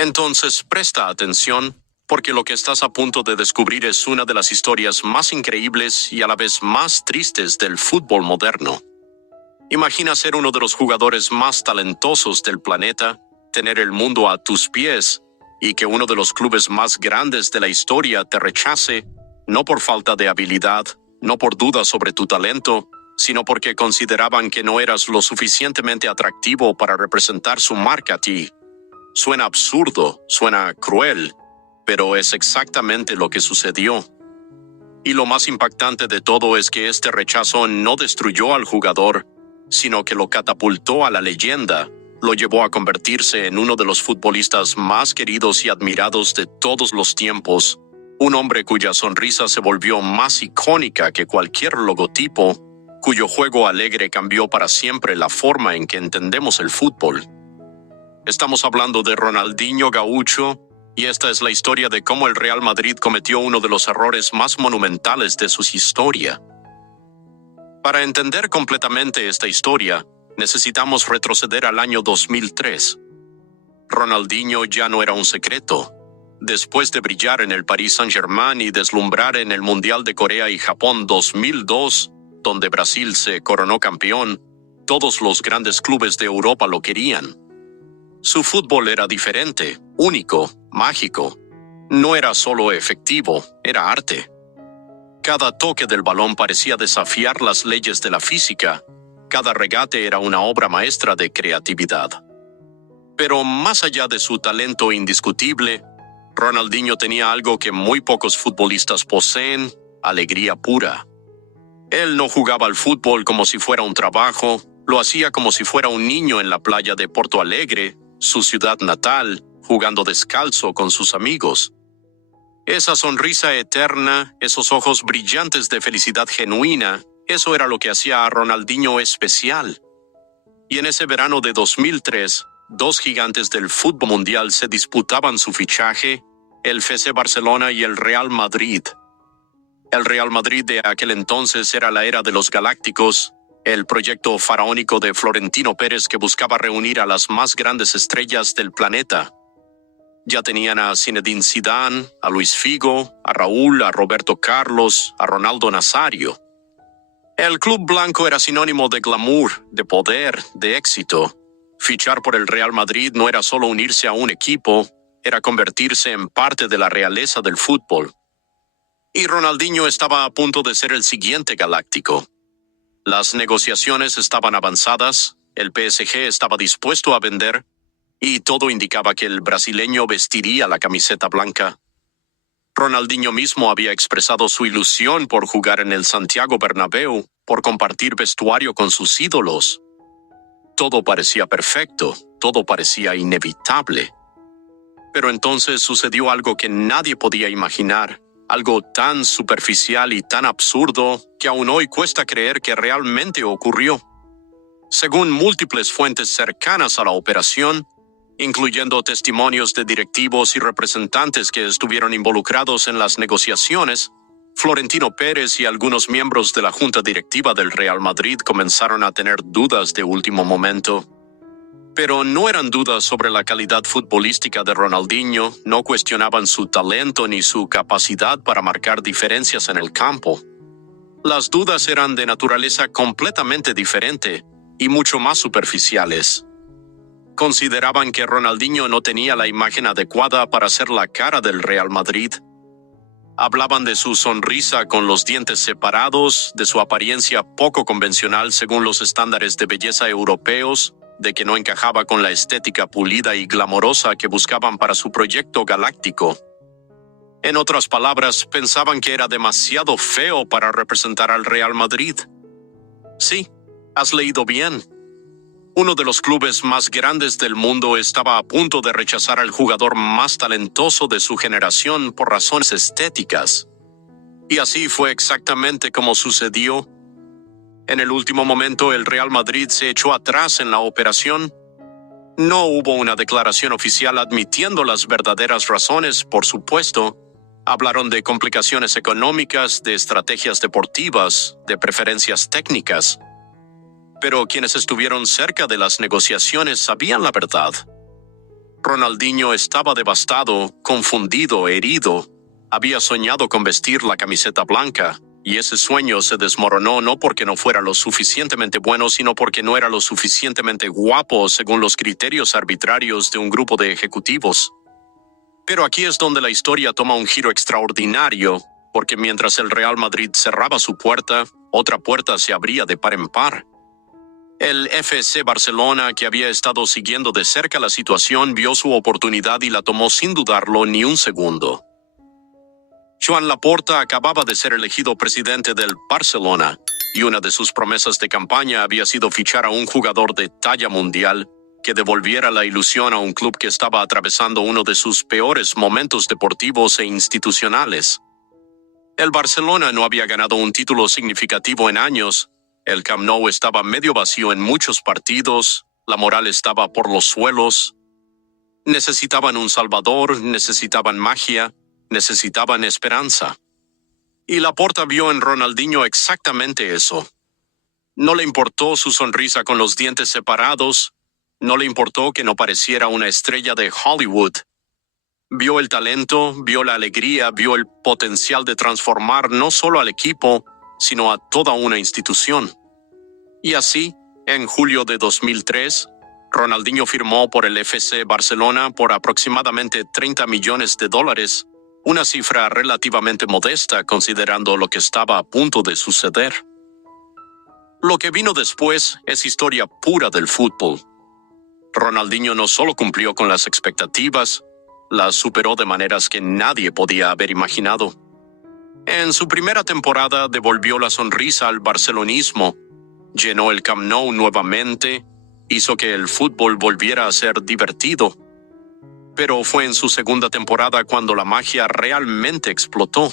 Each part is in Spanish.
Entonces presta atención, porque lo que estás a punto de descubrir es una de las historias más increíbles y a la vez más tristes del fútbol moderno. Imagina ser uno de los jugadores más talentosos del planeta, tener el mundo a tus pies, y que uno de los clubes más grandes de la historia te rechace, no por falta de habilidad, no por dudas sobre tu talento, sino porque consideraban que no eras lo suficientemente atractivo para representar su marca a ti. Suena absurdo, suena cruel, pero es exactamente lo que sucedió. Y lo más impactante de todo es que este rechazo no destruyó al jugador, sino que lo catapultó a la leyenda, lo llevó a convertirse en uno de los futbolistas más queridos y admirados de todos los tiempos, un hombre cuya sonrisa se volvió más icónica que cualquier logotipo, cuyo juego alegre cambió para siempre la forma en que entendemos el fútbol. Estamos hablando de Ronaldinho Gaúcho, y esta es la historia de cómo el Real Madrid cometió uno de los errores más monumentales de su historia. Para entender completamente esta historia, necesitamos retroceder al año 2003. Ronaldinho ya no era un secreto. Después de brillar en el Paris Saint-Germain y deslumbrar en el Mundial de Corea y Japón 2002, donde Brasil se coronó campeón, todos los grandes clubes de Europa lo querían. Su fútbol era diferente, único, mágico. No era solo efectivo, era arte. Cada toque del balón parecía desafiar las leyes de la física. Cada regate era una obra maestra de creatividad. Pero más allá de su talento indiscutible, Ronaldinho tenía algo que muy pocos futbolistas poseen: alegría pura. Él no jugaba al fútbol como si fuera un trabajo, lo hacía como si fuera un niño en la playa de Porto Alegre, su ciudad natal, jugando descalzo con sus amigos. Esa sonrisa eterna, esos ojos brillantes de felicidad genuina, eso era lo que hacía a Ronaldinho especial. Y en ese verano de 2003, dos gigantes del fútbol mundial se disputaban su fichaje, el FC Barcelona y el Real Madrid. El Real Madrid de aquel entonces era la era de los galácticos, el proyecto faraónico de Florentino Pérez que buscaba reunir a las más grandes estrellas del planeta. Ya tenían a Zinedine Zidane, a Luis Figo, a Raúl, a Roberto Carlos, a Ronaldo Nazario. El club blanco era sinónimo de glamour, de poder, de éxito. Fichar por el Real Madrid no era solo unirse a un equipo, era convertirse en parte de la realeza del fútbol. Y Ronaldinho estaba a punto de ser el siguiente galáctico. Las negociaciones estaban avanzadas, el PSG estaba dispuesto a vender, y todo indicaba que el brasileño vestiría la camiseta blanca. Ronaldinho mismo había expresado su ilusión por jugar en el Santiago Bernabéu, por compartir vestuario con sus ídolos. Todo parecía perfecto, todo parecía inevitable. Pero entonces sucedió algo que nadie podía imaginar, algo tan superficial y tan absurdo que aún hoy cuesta creer que realmente ocurrió. Según múltiples fuentes cercanas a la operación, incluyendo testimonios de directivos y representantes que estuvieron involucrados en las negociaciones, Florentino Pérez y algunos miembros de la junta directiva del Real Madrid comenzaron a tener dudas de último momento. Pero no eran dudas sobre la calidad futbolística de Ronaldinho, no cuestionaban su talento ni su capacidad para marcar diferencias en el campo. Las dudas eran de naturaleza completamente diferente y mucho más superficiales. Consideraban que Ronaldinho no tenía la imagen adecuada para ser la cara del Real Madrid. Hablaban de su sonrisa con los dientes separados, de su apariencia poco convencional según los estándares de belleza europeos, de que no encajaba con la estética pulida y glamorosa que buscaban para su proyecto galáctico. En otras palabras, pensaban que era demasiado feo para representar al Real Madrid. Sí, has leído bien. Uno de los clubes más grandes del mundo estaba a punto de rechazar al jugador más talentoso de su generación por razones estéticas. Y así fue exactamente como sucedió. En el último momento, el Real Madrid se echó atrás en la operación. No hubo una declaración oficial admitiendo las verdaderas razones, por supuesto. Hablaron de complicaciones económicas, de estrategias deportivas, de preferencias técnicas. Pero quienes estuvieron cerca de las negociaciones sabían la verdad. Ronaldinho estaba devastado, confundido, herido. Había soñado con vestir la camiseta blanca, y ese sueño se desmoronó no porque no fuera lo suficientemente bueno, sino porque no era lo suficientemente guapo según los criterios arbitrarios de un grupo de ejecutivos. Pero aquí es donde la historia toma un giro extraordinario, porque mientras el Real Madrid cerraba su puerta, otra puerta se abría de par en par. El FC Barcelona, que había estado siguiendo de cerca la situación, vio su oportunidad y la tomó sin dudarlo ni un segundo. Joan Laporta acababa de ser elegido presidente del Barcelona, y una de sus promesas de campaña había sido fichar a un jugador de talla mundial que devolviera la ilusión a un club que estaba atravesando uno de sus peores momentos deportivos e institucionales. El Barcelona no había ganado un título significativo en años, el Camp Nou estaba medio vacío en muchos partidos, la moral estaba por los suelos. Necesitaban un salvador, necesitaban magia, necesitaban esperanza. Y Laporta vio en Ronaldinho exactamente eso. No le importó su sonrisa con los dientes separados, no le importó que no pareciera una estrella de Hollywood. Vio el talento, vio la alegría, vio el potencial de transformar no solo al equipo, sino a toda una institución. Y así, en julio de 2003, Ronaldinho firmó por el FC Barcelona por aproximadamente $30 millones, una cifra relativamente modesta considerando lo que estaba a punto de suceder. Lo que vino después es historia pura del fútbol. Ronaldinho no solo cumplió con las expectativas, las superó de maneras que nadie podía haber imaginado. En su primera temporada devolvió la sonrisa al barcelonismo, llenó el Camp Nou nuevamente, hizo que el fútbol volviera a ser divertido. Pero fue en su segunda temporada cuando la magia realmente explotó.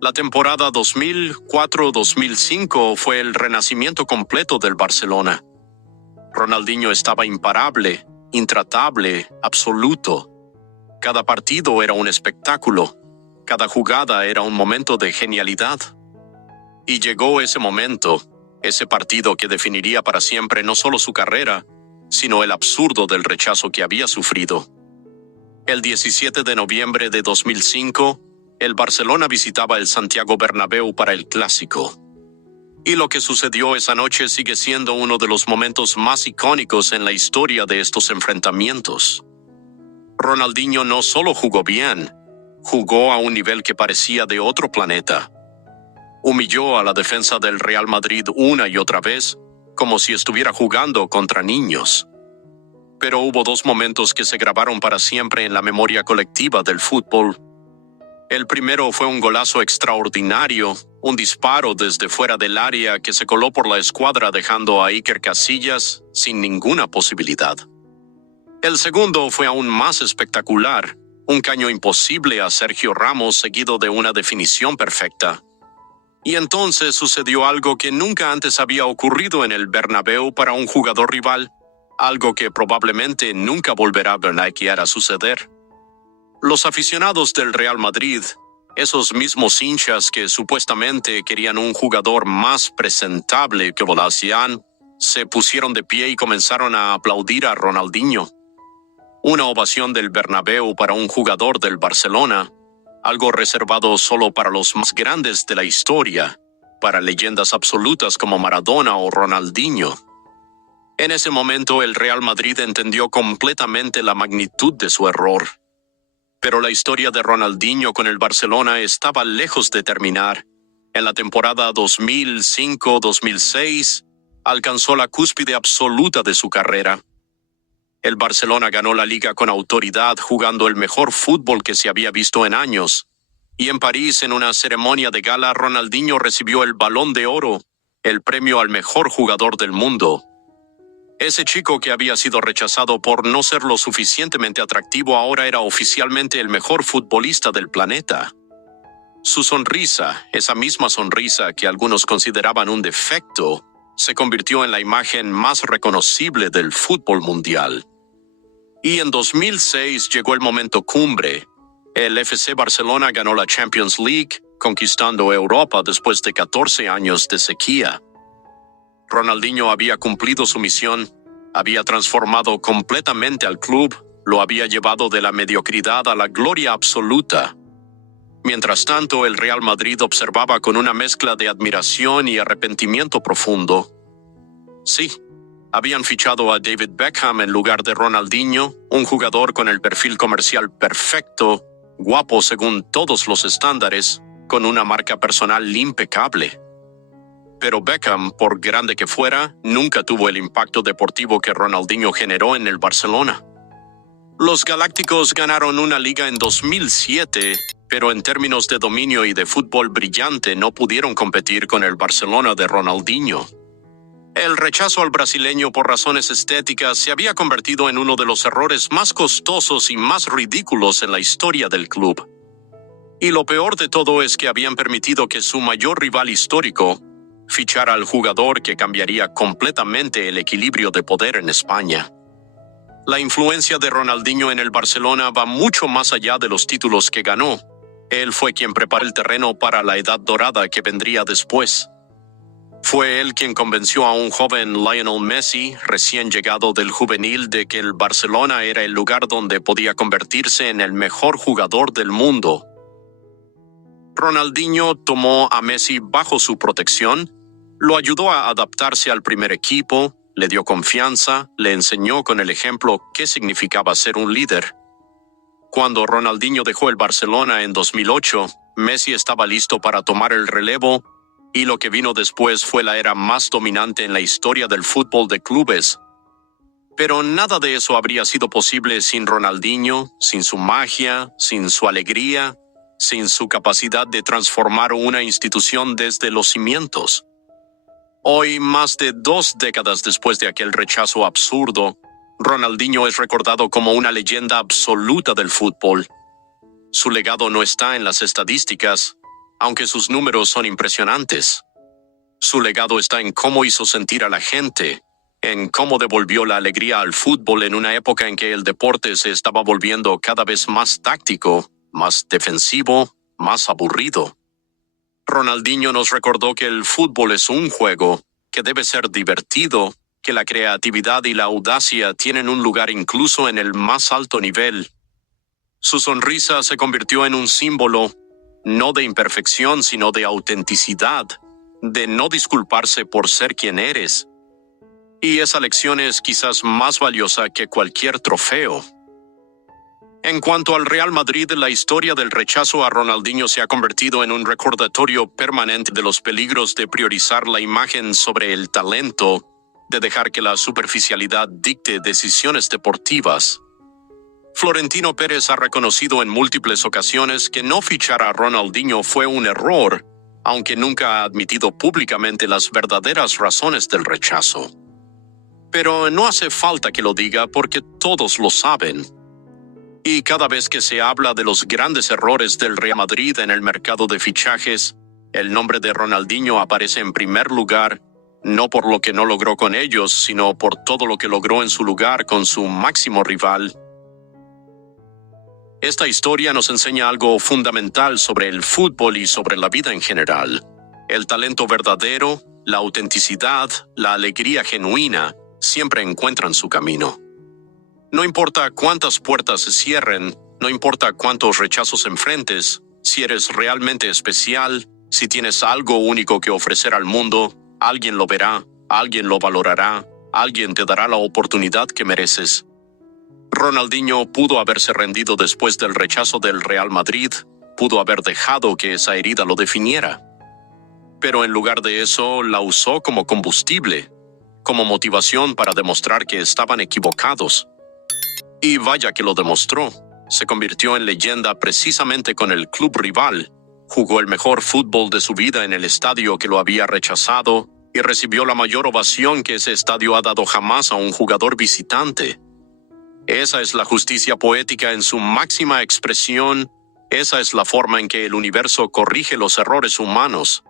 La temporada 2004-2005 fue el renacimiento completo del Barcelona. Ronaldinho estaba imparable, intratable, absoluto. Cada partido era un espectáculo. Cada jugada era un momento de genialidad. Y llegó ese momento, ese partido que definiría para siempre no solo su carrera, sino el absurdo del rechazo que había sufrido. El 17 de noviembre de 2005, el Barcelona visitaba el Santiago Bernabéu para el Clásico. Y lo que sucedió esa noche sigue siendo uno de los momentos más icónicos en la historia de estos enfrentamientos. Ronaldinho no solo jugó bien, jugó a un nivel que parecía de otro planeta. Humilló a la defensa del Real Madrid una y otra vez, como si estuviera jugando contra niños. Pero hubo dos momentos que se grabaron para siempre en la memoria colectiva del fútbol. El primero fue un golazo extraordinario, un disparo desde fuera del área que se coló por la escuadra dejando a Iker Casillas sin ninguna posibilidad. El segundo fue aún más espectacular, un caño imposible a Sergio Ramos seguido de una definición perfecta. Y entonces sucedió algo que nunca antes había ocurrido en el Bernabéu para un jugador rival, algo que probablemente nunca volverá a suceder. Los aficionados del Real Madrid, esos mismos hinchas que supuestamente querían un jugador más presentable que Bolashian, se pusieron de pie y comenzaron a aplaudir a Ronaldinho. Una ovación del Bernabéu para un jugador del Barcelona, algo reservado solo para los más grandes de la historia, para leyendas absolutas como Maradona o Ronaldinho. En ese momento el Real Madrid entendió completamente la magnitud de su error. Pero la historia de Ronaldinho con el Barcelona estaba lejos de terminar. En la temporada 2005-2006, alcanzó la cúspide absoluta de su carrera. El Barcelona ganó la liga con autoridad jugando el mejor fútbol que se había visto en años. Y en París, en una ceremonia de gala, Ronaldinho recibió el Balón de Oro, el premio al mejor jugador del mundo. Ese chico que había sido rechazado por no ser lo suficientemente atractivo ahora era oficialmente el mejor futbolista del planeta. Su sonrisa, esa misma sonrisa que algunos consideraban un defecto, se convirtió en la imagen más reconocible del fútbol mundial. Y en 2006 llegó el momento cumbre. El FC Barcelona ganó la Champions League, conquistando Europa después de 14 años de sequía. Ronaldinho había cumplido su misión, había transformado completamente al club, lo había llevado de la mediocridad a la gloria absoluta. Mientras tanto, el Real Madrid observaba con una mezcla de admiración y arrepentimiento profundo. Sí, habían fichado a David Beckham en lugar de Ronaldinho, un jugador con el perfil comercial perfecto, guapo según todos los estándares, con una marca personal impecable. Pero Beckham, por grande que fuera, nunca tuvo el impacto deportivo que Ronaldinho generó en el Barcelona. Los Galácticos ganaron una liga en 2007, pero en términos de dominio y de fútbol brillante no pudieron competir con el Barcelona de Ronaldinho. El rechazo al brasileño por razones estéticas se había convertido en uno de los errores más costosos y más ridículos en la historia del club. Y lo peor de todo es que habían permitido que su mayor rival histórico fichara al jugador que cambiaría completamente el equilibrio de poder en España. La influencia de Ronaldinho en el Barcelona va mucho más allá de los títulos que ganó. Él fue quien preparó el terreno para la edad dorada que vendría después. Fue él quien convenció a un joven Lionel Messi, recién llegado del juvenil, de que el Barcelona era el lugar donde podía convertirse en el mejor jugador del mundo. Ronaldinho tomó a Messi bajo su protección, lo ayudó a adaptarse al primer equipo, le dio confianza, le enseñó con el ejemplo qué significaba ser un líder. Cuando Ronaldinho dejó el Barcelona en 2008, Messi estaba listo para tomar el relevo, y lo que vino después fue la era más dominante en la historia del fútbol de clubes. Pero nada de eso habría sido posible sin Ronaldinho, sin su magia, sin su alegría, sin su capacidad de transformar una institución desde los cimientos. Hoy, más de 2 décadas después de aquel rechazo absurdo, Ronaldinho es recordado como una leyenda absoluta del fútbol. Su legado no está en las estadísticas, aunque sus números son impresionantes. Su legado está en cómo hizo sentir a la gente, en cómo devolvió la alegría al fútbol en una época en que el deporte se estaba volviendo cada vez más táctico, más defensivo, más aburrido. Ronaldinho nos recordó que el fútbol es un juego, que debe ser divertido, que la creatividad y la audacia tienen un lugar incluso en el más alto nivel. Su sonrisa se convirtió en un símbolo, no de imperfección, sino de autenticidad, de no disculparse por ser quien eres. Y esa lección es quizás más valiosa que cualquier trofeo. En cuanto al Real Madrid, la historia del rechazo a Ronaldinho se ha convertido en un recordatorio permanente de los peligros de priorizar la imagen sobre el talento, de dejar que la superficialidad dicte decisiones deportivas. Florentino Pérez ha reconocido en múltiples ocasiones que no fichar a Ronaldinho fue un error, aunque nunca ha admitido públicamente las verdaderas razones del rechazo. Pero no hace falta que lo diga porque todos lo saben. Y cada vez que se habla de los grandes errores del Real Madrid en el mercado de fichajes, el nombre de Ronaldinho aparece en primer lugar, no por lo que no logró con ellos, sino por todo lo que logró en su lugar con su máximo rival. Esta historia nos enseña algo fundamental sobre el fútbol y sobre la vida en general. El talento verdadero, la autenticidad, la alegría genuina, siempre encuentran su camino. No importa cuántas puertas se cierren, no importa cuántos rechazos enfrentes, si eres realmente especial, si tienes algo único que ofrecer al mundo, alguien lo verá, alguien lo valorará, alguien te dará la oportunidad que mereces. Ronaldinho pudo haberse rendido después del rechazo del Real Madrid, pudo haber dejado que esa herida lo definiera. Pero en lugar de eso, la usó como combustible, como motivación para demostrar que estaban equivocados. Y vaya que lo demostró. Se convirtió en leyenda precisamente con el club rival, jugó el mejor fútbol de su vida en el estadio que lo había rechazado y recibió la mayor ovación que ese estadio ha dado jamás a un jugador visitante. Esa es la justicia poética en su máxima expresión, esa es la forma en que el universo corrige los errores humanos.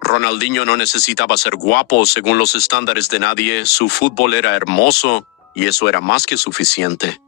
Ronaldinho no necesitaba ser guapo según los estándares de nadie, su fútbol era hermoso y eso era más que suficiente.